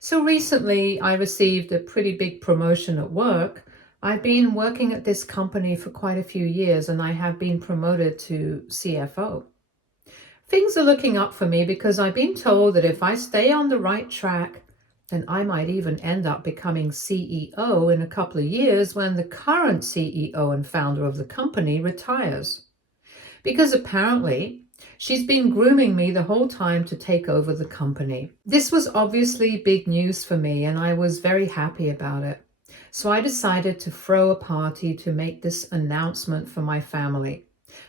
So recently, I received a pretty big promotion at work. I've been working at this company for quite a few years and I have been promoted to CFO. Things are looking up for me because I've been told that if I stay on the right track, then I might even end up becoming CEO in a couple of years when the current CEO and founder of the company retires. Because apparently she's been grooming me the whole time to take over the company. This was obviously big news for me, and I was very happy about it. So I decided to throw a party to make this announcement for my family.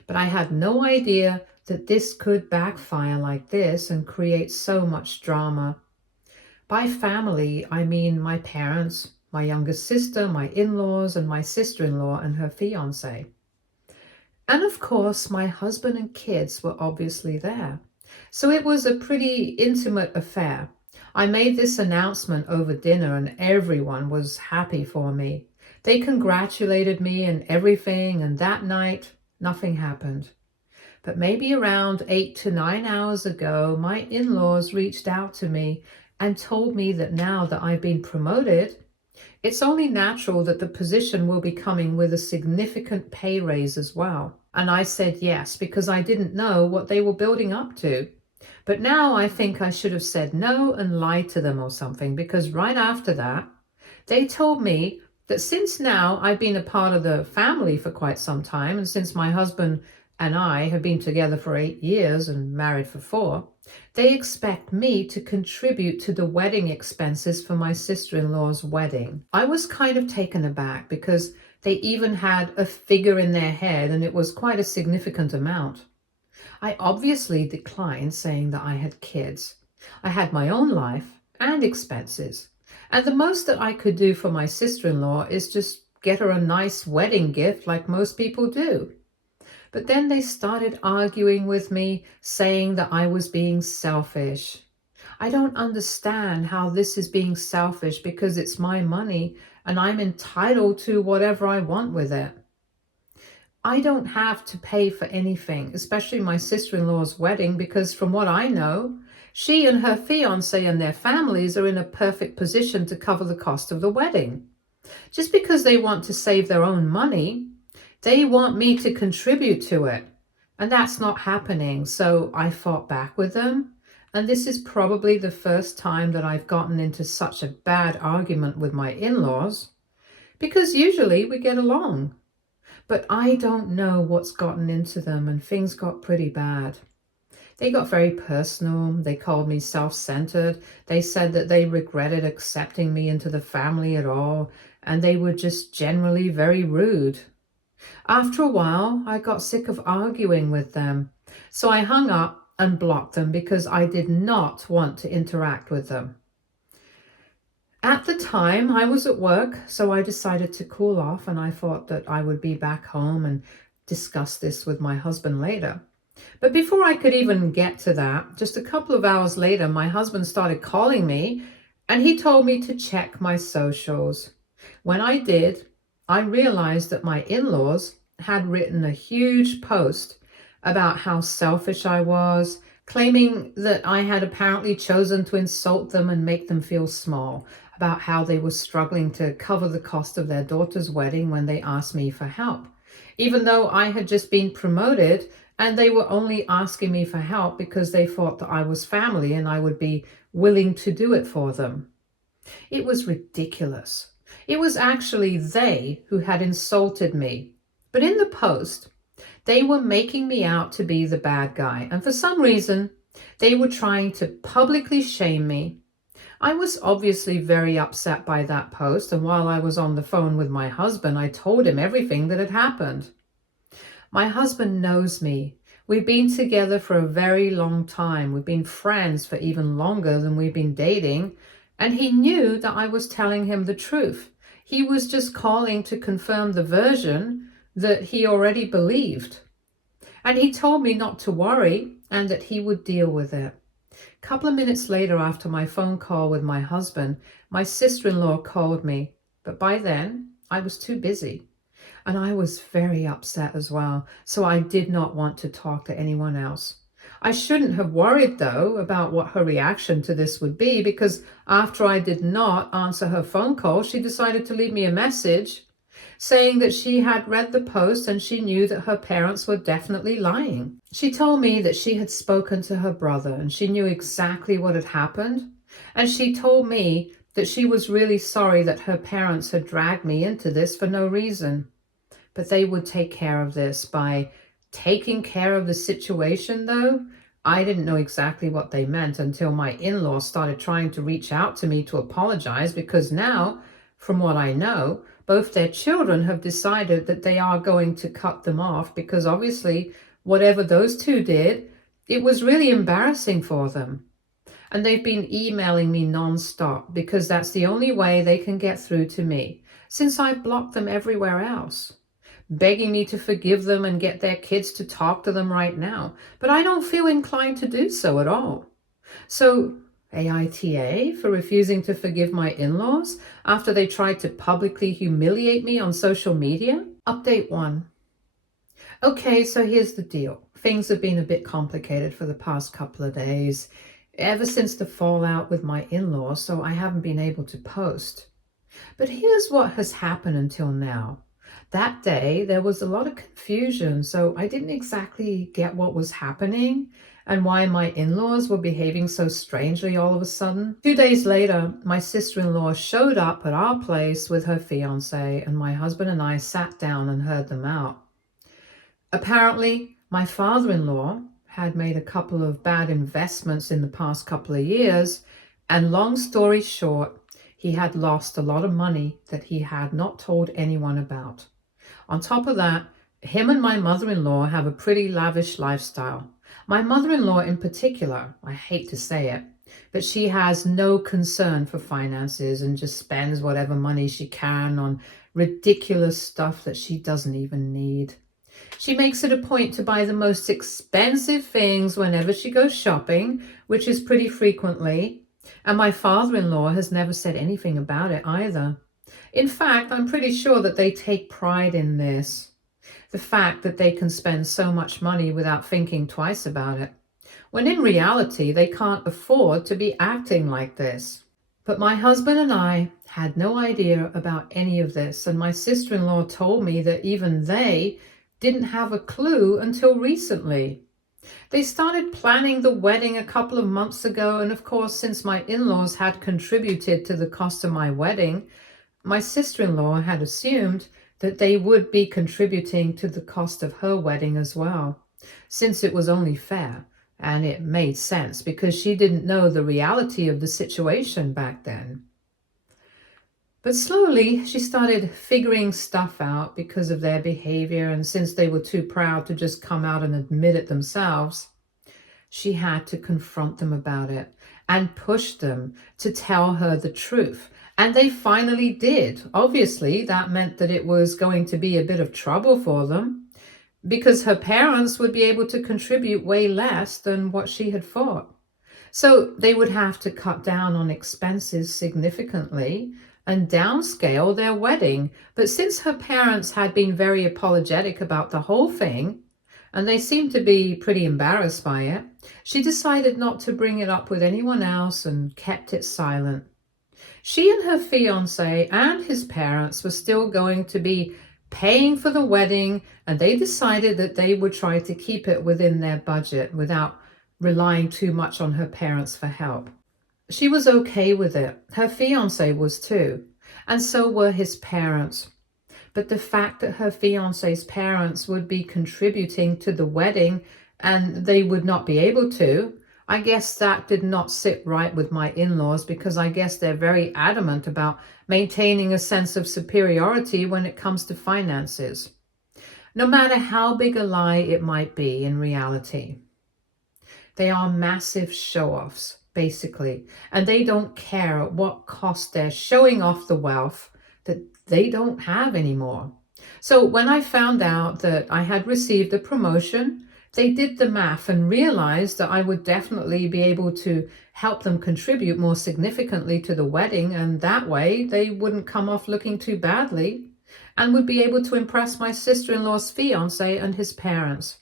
But I had no idea that this could backfire like this and create so much drama. By family, I mean my parents, my younger sister, my in-laws, and my sister-in-law and her fiance. And of course, my husband and kids were obviously there. So it was a pretty intimate affair. I made this announcement over dinner and everyone was happy for me. They congratulated me and everything, and that night, nothing happened. But maybe around 8 to 9 hours ago, my in-laws reached out to me and told me that now that I've been promoted, it's only natural that the position will be coming with a significant pay raise as well. And I said yes, because I didn't know what they were building up to. But now I think I should have said no and lied to them or something, because right after that, they told me that since now I've been a part of the family for quite some time, and since my husband and I have been together for 8 years and married for 4, they expect me to contribute to the wedding expenses for my sister-in-law's wedding. I was kind of taken aback because they even had a figure in their head and it was quite a significant amount. I obviously declined, saying that I had kids. I had my own life and expenses. And the most that I could do for my sister-in-law is just get her a nice wedding gift like most people do. But then they started arguing with me, saying that I was being selfish. I don't understand how this is being selfish because it's my money and I'm entitled to whatever I want with it. I don't have to pay for anything, especially my sister-in-law's wedding, because from what I know, she and her fiance and their families are in a perfect position to cover the cost of the wedding. Just because they want to save their own money, they want me to contribute to it. And that's not happening. So I fought back with them. And this is probably the first time that I've gotten into such a bad argument with my in-laws, because usually we get along. But I don't know what's gotten into them, and things got pretty bad. They got very personal. They called me self-centered. They said that they regretted accepting me into the family at all, and they were just generally very rude. After a while, I got sick of arguing with them, so I hung up and blocked them because I did not want to interact with them. At the time, I was at work, so I decided to cool off, and I thought that I would be back home and discuss this with my husband later. But before I could even get to that, just a couple of hours later, my husband started calling me, and he told me to check my socials. When I did, I realized that my in-laws had written a huge post about how selfish I was, claiming that I had apparently chosen to insult them and make them feel small, about how they were struggling to cover the cost of their daughter's wedding when they asked me for help, even though I had just been promoted and they were only asking me for help because they thought that I was family and I would be willing to do it for them. It was ridiculous. It was actually they who had insulted me. But in the post, they were making me out to be the bad guy. And for some reason, they were trying to publicly shame me. I was obviously very upset by that post. And while I was on the phone with my husband, I told him everything that had happened. My husband knows me. We've been together for a very long time. We've been friends for even longer than we've been dating. And he knew that I was telling him the truth. He was just calling to confirm the version that he already believed. And he told me not to worry and that he would deal with it. A couple of minutes later, after my phone call with my husband, my sister-in-law called me. But by then, I was too busy. And I was very upset as well, so I did not want to talk to anyone else. I shouldn't have worried, though, about what her reaction to this would be, because after I did not answer her phone call, she decided to leave me a message saying that she had read the post and she knew that her parents were definitely lying. She told me that she had spoken to her brother and she knew exactly what had happened. And she told me that she was really sorry that her parents had dragged me into this for no reason. But they would take care of this by taking care of the situation, though. I didn't know exactly what they meant until my in-laws started trying to reach out to me to apologize, because now, from what I know, both their children have decided that they are going to cut them off, because obviously whatever those two did, it was really embarrassing for them. And they've been emailing me nonstop because that's the only way they can get through to me, since I've blocked them everywhere else, begging me to forgive them and get their kids to talk to them right now. But I don't feel inclined to do so at all. So, AITA for refusing to forgive my in-laws after they tried to publicly humiliate me on social media? Update 1. Okay, so here's the deal. Things have been a bit complicated for the past couple of days, ever since the fallout with my in-laws, so I haven't been able to post. But here's what has happened until now. That day, there was a lot of confusion, so I didn't exactly get what was happening and why my in-laws were behaving so strangely all of a sudden. 2 days later, my sister-in-law showed up at our place with her fiancé, and my husband and I sat down and heard them out. Apparently, my father-in-law had made a couple of bad investments in the past couple of years, and long story short, he had lost a lot of money that he had not told anyone about. On top of that, him and my mother-in-law have a pretty lavish lifestyle. My mother-in-law in particular, I hate to say it, but she has no concern for finances and just spends whatever money she can on ridiculous stuff that she doesn't even need. She makes it a point to buy the most expensive things whenever she goes shopping, which is pretty frequently, and my father-in-law has never said anything about it either. In fact, I'm pretty sure that they take pride in this, the fact that they can spend so much money without thinking twice about it, when in reality they can't afford to be acting like this. But my husband and I had no idea about any of this, and my sister-in-law told me that even they didn't have a clue until recently. They started planning the wedding a couple of months ago, and of course, since my in-laws had contributed to the cost of my wedding, my sister-in-law had assumed that they would be contributing to the cost of her wedding as well, since it was only fair, and it made sense because she didn't know the reality of the situation back then. But slowly, she started figuring stuff out because of their behavior, and since they were too proud to just come out and admit it themselves, she had to confront them about it and push them to tell her the truth. And they finally did. Obviously, that meant that it was going to be a bit of trouble for them, because her parents would be able to contribute way less than what she had thought. So they would have to cut down on expenses significantly and downscale their wedding. But since her parents had been very apologetic about the whole thing, and they seemed to be pretty embarrassed by it, she decided not to bring it up with anyone else and kept it silent. She and her fiancé and his parents were still going to be paying for the wedding, and they decided that they would try to keep it within their budget without relying too much on her parents for help. She was okay with it. Her fiancé was too, and so were his parents. But the fact that her fiancé's parents would be contributing to the wedding and they would not be able to, I guess that did not sit right with my in-laws, because I guess they're very adamant about maintaining a sense of superiority when it comes to finances, no matter how big a lie it might be in reality. They are massive show-offs, basically, and they don't care at what cost they're showing off the wealth that they don't have anymore. So when I found out that I had received a promotion, they did the math and realized that I would definitely be able to help them contribute more significantly to the wedding, and that way they wouldn't come off looking too badly and would be able to impress my sister-in-law's fiancé and his parents.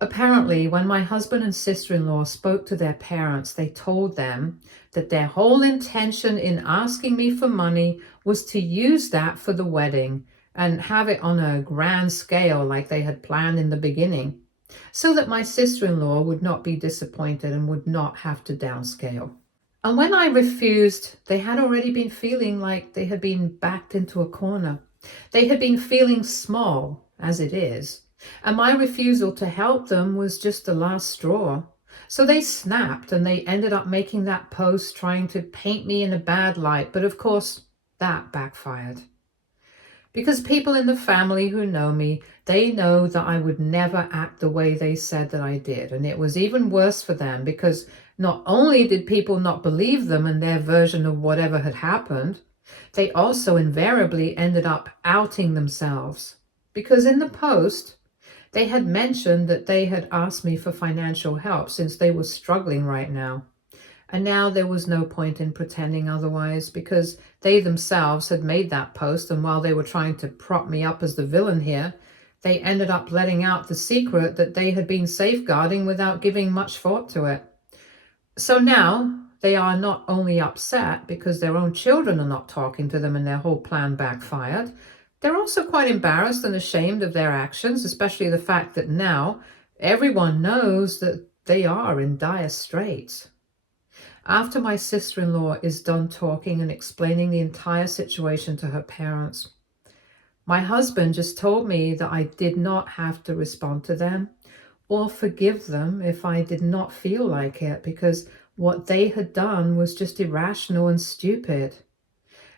Apparently, when my husband and sister-in-law spoke to their parents, they told them that their whole intention in asking me for money was to use that for the wedding and have it on a grand scale like they had planned in the beginning, so that my sister-in-law would not be disappointed and would not have to downscale. And when I refused, they had already been feeling like they had been backed into a corner. They had been feeling small, as it is, and my refusal to help them was just the last straw. So they snapped and they ended up making that post trying to paint me in a bad light, but of course, that backfired. Because people in the family who know me, they know that I would never act the way they said that I did. And it was even worse for them because not only did people not believe them and their version of whatever had happened, they also invariably ended up outing themselves. Because in the post, they had mentioned that they had asked me for financial help since they were struggling right now. And now there was no point in pretending otherwise because they themselves had made that post, and while they were trying to prop me up as the villain here, they ended up letting out the secret that they had been safeguarding without giving much thought to it. So now they are not only upset because their own children are not talking to them and their whole plan backfired, they're also quite embarrassed and ashamed of their actions, especially the fact that now everyone knows that they are in dire straits. After my sister-in-law is done talking and explaining the entire situation to her parents, my husband just told me that I did not have to respond to them or forgive them if I did not feel like it, because what they had done was just irrational and stupid.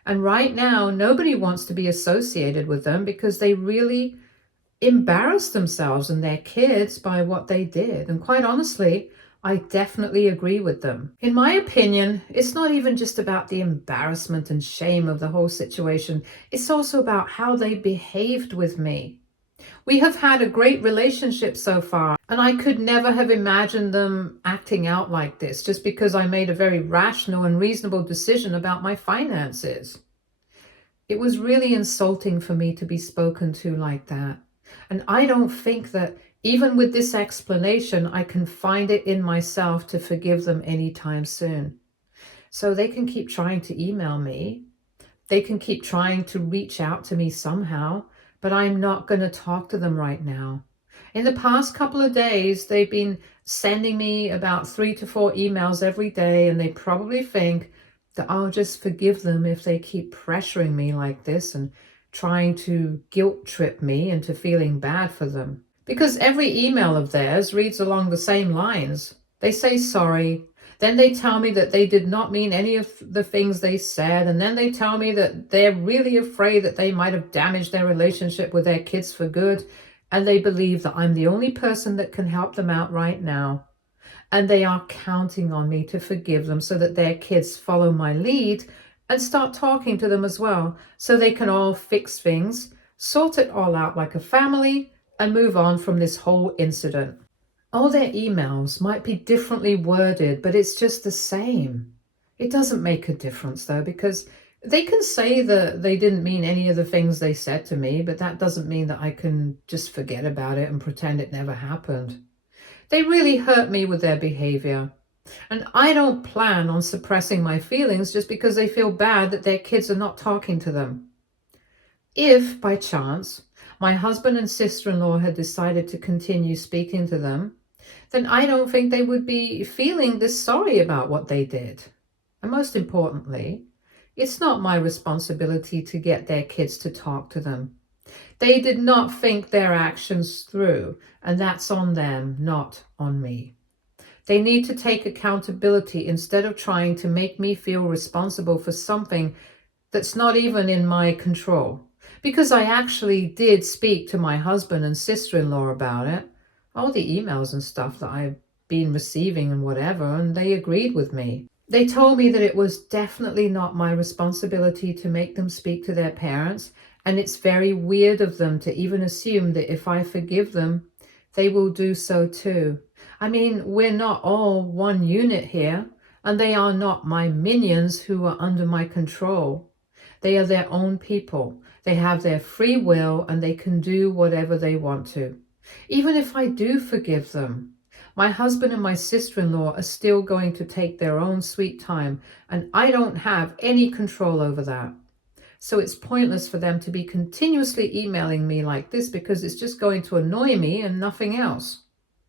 And right now, nobody wants to be associated with them because they really embarrassed themselves and their kids by what they did. And quite honestly, I definitely agree with them. In my opinion, it's not even just about the embarrassment and shame of the whole situation. It's also about how they behaved with me. We have had a great relationship so far, and I could never have imagined them acting out like this just because I made a very rational and reasonable decision about my finances. It was really insulting for me to be spoken to like that. And I don't think that even with this explanation, I can find it in myself to forgive them anytime soon. So they can keep trying to email me. They can keep trying to reach out to me somehow, but I'm not going to talk to them right now. In the past couple of days, they've been sending me about 3 to 4 emails every day, and they probably think that I'll just forgive them if they keep pressuring me like this and trying to guilt trip me into feeling bad for them. Because every email of theirs reads along the same lines. They say sorry, then they tell me that they did not mean any of the things they said, and then they tell me that they're really afraid that they might have damaged their relationship with their kids for good, and they believe that I'm the only person that can help them out right now. And they are counting on me to forgive them so that their kids follow my lead and start talking to them as well, so they can all fix things, sort it all out like a family, and move on from this whole incident. All their emails might be differently worded, but it's just the same. It doesn't make a difference though, because they can say that they didn't mean any of the things they said to me, but that doesn't mean that I can just forget about it and pretend it never happened. They really hurt me with their behavior. And I don't plan on suppressing my feelings just because they feel bad that their kids are not talking to them. If, by chance, my husband and sister-in-law had decided to continue speaking to them, then I don't think they would be feeling this sorry about what they did. And most importantly, it's not my responsibility to get their kids to talk to them. They did not think their actions through, and that's on them, not on me. They need to take accountability instead of trying to make me feel responsible for something that's not even in my control. Because I actually did speak to my husband and sister-in-law about it, all the emails and stuff that I've been receiving and whatever, and they agreed with me. They told me that it was definitely not my responsibility to make them speak to their parents, and it's very weird of them to even assume that if I forgive them, they will do so too. I mean, we're not all one unit here, and they are not my minions who are under my control. They are their own people. They have their free will, and they can do whatever they want to. Even if I do forgive them, my husband and my sister-in-law are still going to take their own sweet time, and I don't have any control over that. So it's pointless for them to be continuously emailing me like this because it's just going to annoy me and nothing else.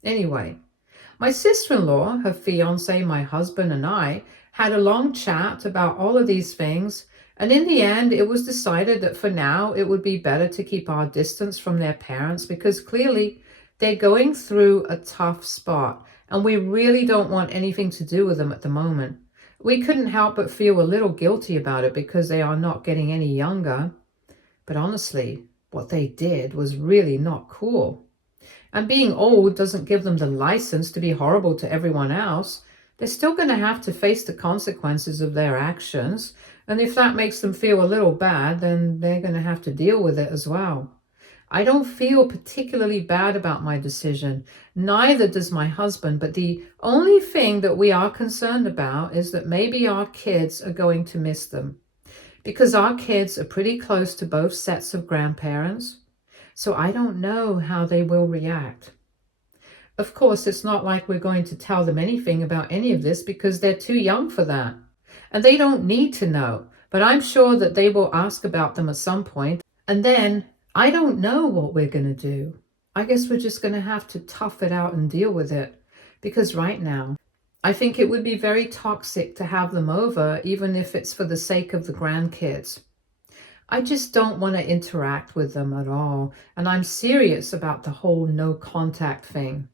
Anyway, my sister-in-law, her fiance, my husband, and I had a long chat about all of these things, and in the end, it was decided that for now, it would be better to keep our distance from their parents because clearly they're going through a tough spot, and we really don't want anything to do with them at the moment. We couldn't help but feel a little guilty about it because they are not getting any younger. But honestly, what they did was really not cool. And being old doesn't give them the license to be horrible to everyone else. They're still going to have to face the consequences of their actions. And if that makes them feel a little bad, then they're going to have to deal with it as well. I don't feel particularly bad about my decision. Neither does my husband. But the only thing that we are concerned about is that maybe our kids are going to miss them. Because our kids are pretty close to both sets of grandparents. So I don't know how they will react. Of course, it's not like we're going to tell them anything about any of this because they're too young for that. And they don't need to know. But I'm sure that they will ask about them at some point. And then I don't know what we're going to do. I guess we're just going to have to tough it out and deal with it. Because right now, I think it would be very toxic to have them over, even if it's for the sake of the grandkids. I just don't want to interact with them at all. And I'm serious about the whole no contact thing.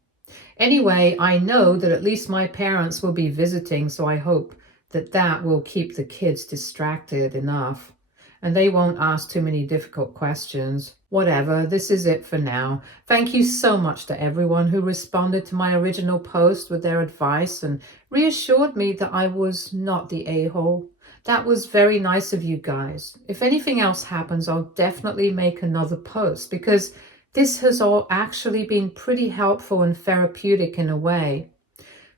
Anyway, I know that at least my parents will be visiting, so I hope that that will keep the kids distracted enough. And they won't ask too many difficult questions. Whatever, this is it for now. Thank you so much to everyone who responded to my original post with their advice and reassured me that I was not the a-hole. That was very nice of you guys. If anything else happens, I'll definitely make another post because this has all actually been pretty helpful and therapeutic in a way.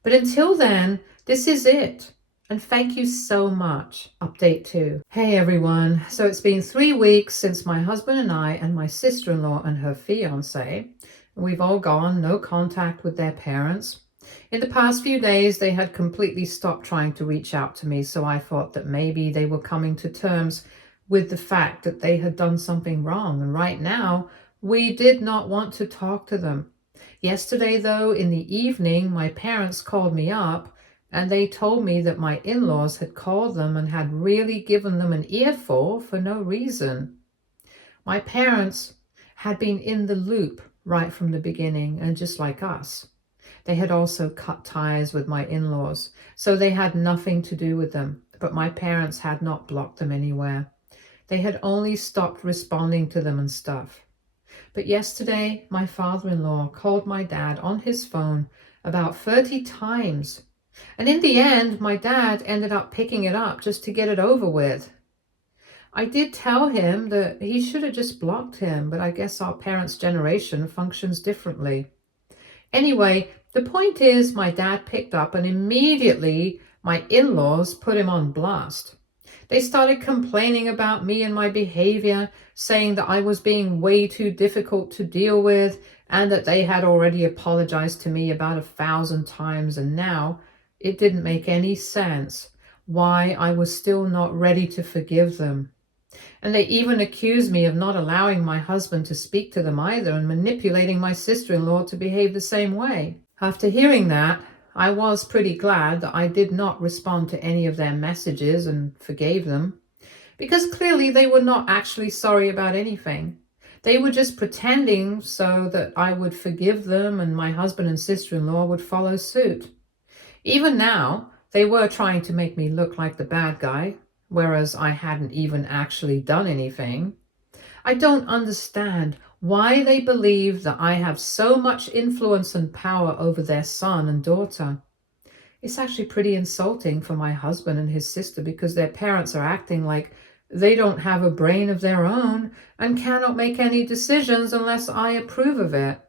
But until then, this is it. And thank you so much. Update 2. Hey everyone. So it's been 3 weeks since my husband and I and my sister-in-law and her fiance, we've all gone no contact with their parents. In the past few days, they had completely stopped trying to reach out to me, so I thought that maybe they were coming to terms with the fact that they had done something wrong. And right now, we did not want to talk to them. Yesterday, though, in the evening, my parents called me up and they told me that my in-laws had called them and had really given them an earful for no reason. My parents had been in the loop right from the beginning, and just like us, they had also cut ties with my in-laws, so they had nothing to do with them. But my parents had not blocked them anywhere. They had only stopped responding to them and stuff. But yesterday, my father-in-law called my dad on his phone about 30 times. And in the end, my dad ended up picking it up just to get it over with. I did tell him that he should have just blocked him, but I guess our parents' generation functions differently. Anyway, the point is my dad picked up and immediately my in-laws put him on blast. They started complaining about me and my behavior, saying that I was being way too difficult to deal with and that they had already apologized to me about 1,000 times, and now it didn't make any sense why I was still not ready to forgive them. And they even accused me of not allowing my husband to speak to them either and manipulating my sister-in-law to behave the same way. After hearing that, I was pretty glad that I did not respond to any of their messages and forgave them, because clearly they were not actually sorry about anything. They were just pretending so that I would forgive them and my husband and sister-in-law would follow suit. Even now, they were trying to make me look like the bad guy, whereas I hadn't even actually done anything. I don't understand why they believe that I have so much influence and power over their son and daughter. It's actually pretty insulting for my husband and his sister because their parents are acting like they don't have a brain of their own and cannot make any decisions unless I approve of it.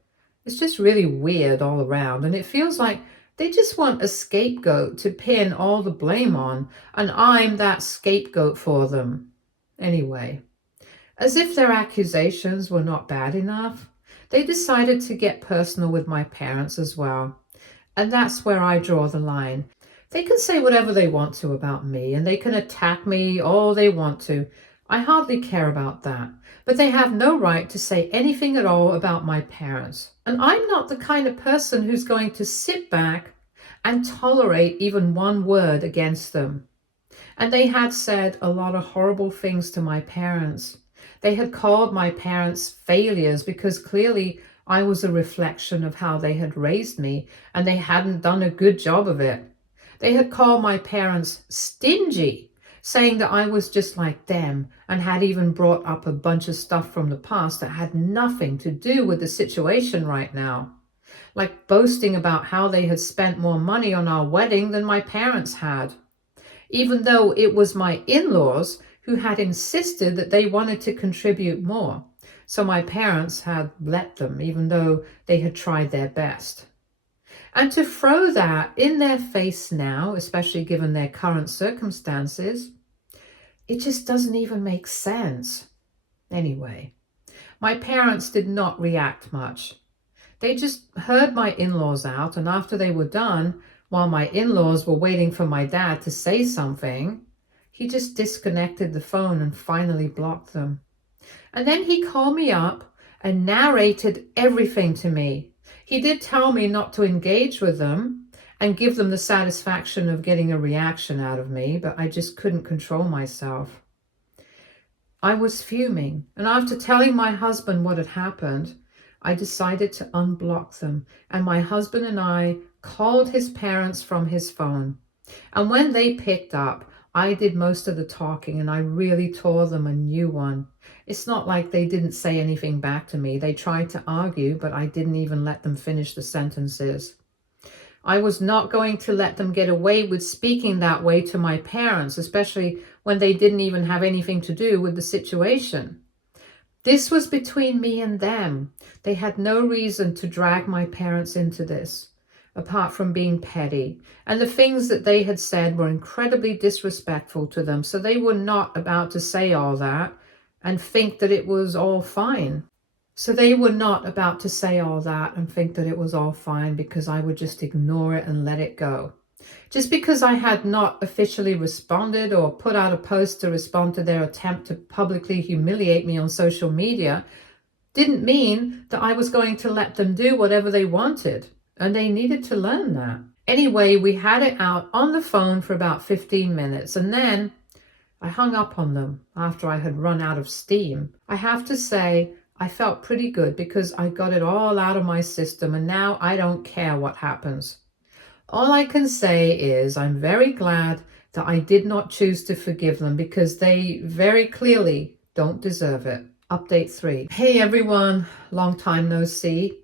It's just really weird all around, and it feels like they just want a scapegoat to pin all the blame on, and I'm that scapegoat for them. Anyway, as if their accusations were not bad enough, They decided to get personal with my parents as well. And that's where I draw the line. They can say whatever they want to about me, and they can attack me all they want to. I hardly care about that. But they have no right to say anything at all about my parents. And I'm not the kind of person who's going to sit back and tolerate even one word against them. And they had said a lot of horrible things to my parents. They had called my parents failures because clearly I was a reflection of how they had raised me, and they hadn't done a good job of it. They had called my parents stingy, saying that I was just like them, and had even brought up a bunch of stuff from the past that had nothing to do with the situation right now. Like boasting about how they had spent more money on our wedding than my parents had, even though it was my in-laws who had insisted that they wanted to contribute more. So my parents had let them, even though they had tried their best. And to throw that in their face now, especially given their current circumstances, it just doesn't even make sense. Anyway, my parents did not react much. They just heard my in-laws out, and after they were done, while my in-laws were waiting for my dad to say something, he just disconnected the phone and finally blocked them. And then he called me up and narrated everything to me. He did tell me not to engage with them and give them the satisfaction of getting a reaction out of me, but I just couldn't control myself. I was fuming, and after telling my husband what had happened, I decided to unblock them, and my husband and I called his parents from his phone. And when they picked up, I did most of the talking, and I really tore them a new one. It's not like they didn't say anything back to me. They tried to argue, but I didn't even let them finish the sentences. I was not going to let them get away with speaking that way to my parents, especially when they didn't even have anything to do with the situation. This was between me and them. They had no reason to drag my parents into this, apart from being petty. And the things that they had said were incredibly disrespectful to them, so they were not about to say all that and think that it was all fine. So they were not about to say all that and think that it was all fine because I would just ignore it and let it go. Just because I had not officially responded or put out a post to respond to their attempt to publicly humiliate me on social media didn't mean that I was going to let them do whatever they wanted, and they needed to learn that. Anyway, we had it out on the phone for about 15 minutes, and then I hung up on them after I had run out of steam. I have to say, I felt pretty good because I got it all out of my system, and now I don't care what happens. All I can say is I'm very glad that I did not choose to forgive them because they very clearly don't deserve it. Update 3. Hey everyone, long time no see.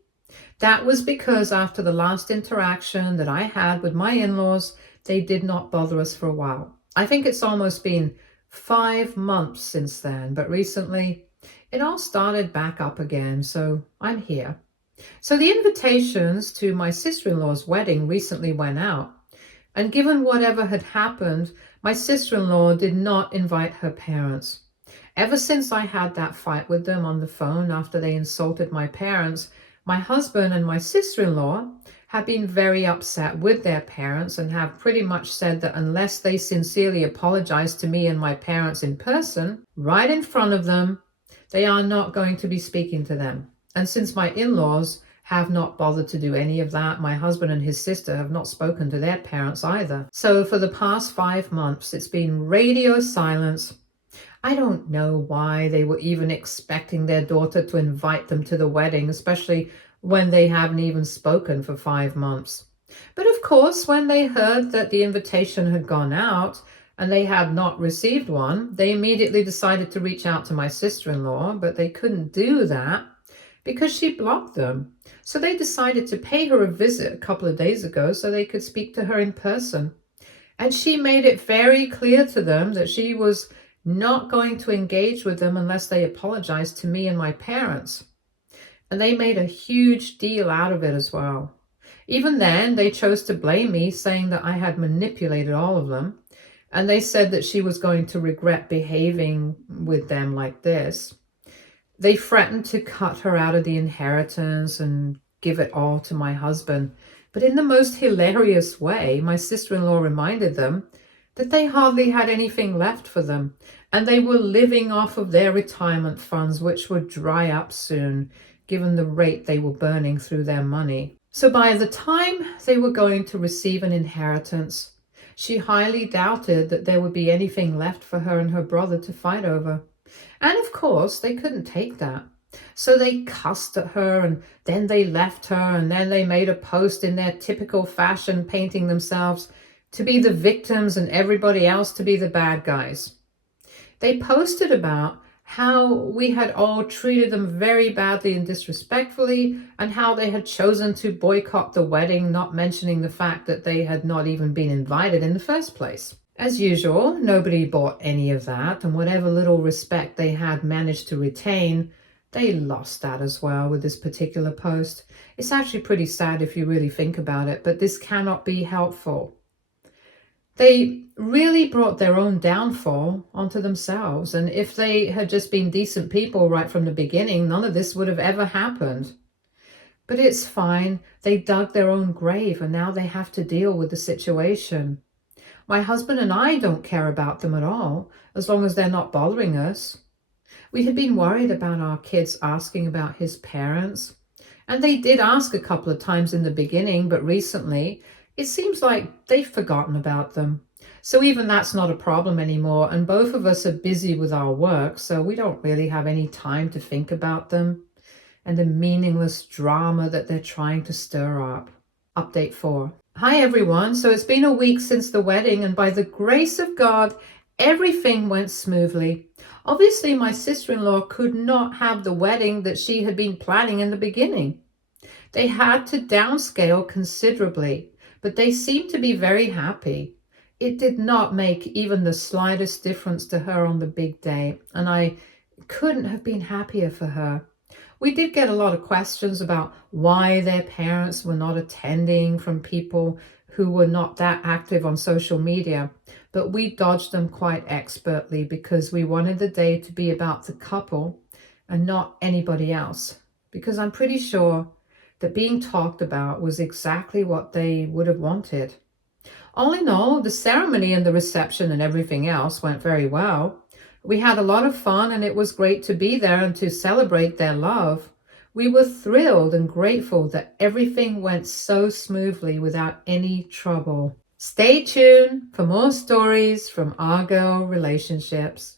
That was because after the last interaction that I had with my in-laws, they did not bother us for a while. I think it's almost been 5 months since then, but recently it all started back up again, so I'm here. So the invitations to my sister-in-law's wedding recently went out, and given whatever had happened, my sister-in-law did not invite her parents. Ever since I had that fight with them on the phone after they insulted my parents, my husband and my sister-in-law have been very upset with their parents and have pretty much said that unless they sincerely apologize to me and my parents in person, right in front of them, they are not going to be speaking to them. And since my in-laws have not bothered to do any of that, my husband and his sister have not spoken to their parents either. So for the past 5 months, it's been radio silence. I don't know why they were even expecting their daughter to invite them to the wedding, especially when they haven't even spoken for 5 months. But of course, when they heard that the invitation had gone out and they had not received one, they immediately decided to reach out to my sister-in-law, but they couldn't do that because she blocked them. So they decided to pay her a visit a couple of days ago so they could speak to her in person. And she made it very clear to them that she was not going to engage with them unless they apologized to me and my parents. And they made a huge deal out of it as well. Even then, they chose to blame me, saying that I had manipulated all of them. And they said that she was going to regret behaving with them like this. They threatened to cut her out of the inheritance and give it all to my husband. But in the most hilarious way, my sister-in-law reminded them that they hardly had anything left for them, and they were living off of their retirement funds, which would dry up soon, given the rate they were burning through their money. So by the time they were going to receive an inheritance, she highly doubted that there would be anything left for her and her brother to fight over. And of course, they couldn't take that. So they cussed at her, and then they left her, and then they made a post in their typical fashion, painting themselves to be the victims and everybody else to be the bad guys. They posted about how we had all treated them very badly and disrespectfully, and how they had chosen to boycott the wedding, not mentioning the fact that they had not even been invited in the first place. As usual, nobody bought any of that, and whatever little respect they had managed to retain, they lost that as well with this particular post. It's actually pretty sad if you really think about it, but this cannot be helpful. They really brought their own downfall onto themselves, and if they had just been decent people right from the beginning, none of this would have ever happened. But it's fine. They dug their own grave, and now they have to deal with the situation. My husband and I don't care about them at all, as long as they're not bothering us. We had been worried about our kids asking about his parents, and they did ask a couple of times in the beginning, but recently it seems like they've forgotten about them. So even that's not a problem anymore, and both of us are busy with our work, so we don't really have any time to think about them and the meaningless drama that they're trying to stir up. Update 4. Hi everyone. So it's been a week since the wedding, and by the grace of God, everything went smoothly. Obviously, my sister-in-law could not have the wedding that she had been planning in the beginning. They had to downscale considerably, but they seemed to be very happy. It did not make even the slightest difference to her on the big day, and I couldn't have been happier for her. We did get a lot of questions about why their parents were not attending from people who were not that active on social media, but we dodged them quite expertly because we wanted the day to be about the couple and not anybody else, because I'm pretty sure that being talked about was exactly what they would have wanted. All in all, the ceremony and the reception and everything else went very well. We had a lot of fun, and it was great to be there and to celebrate their love. We were thrilled and grateful that everything went so smoothly without any trouble. Stay tuned for more stories from our girl relationships.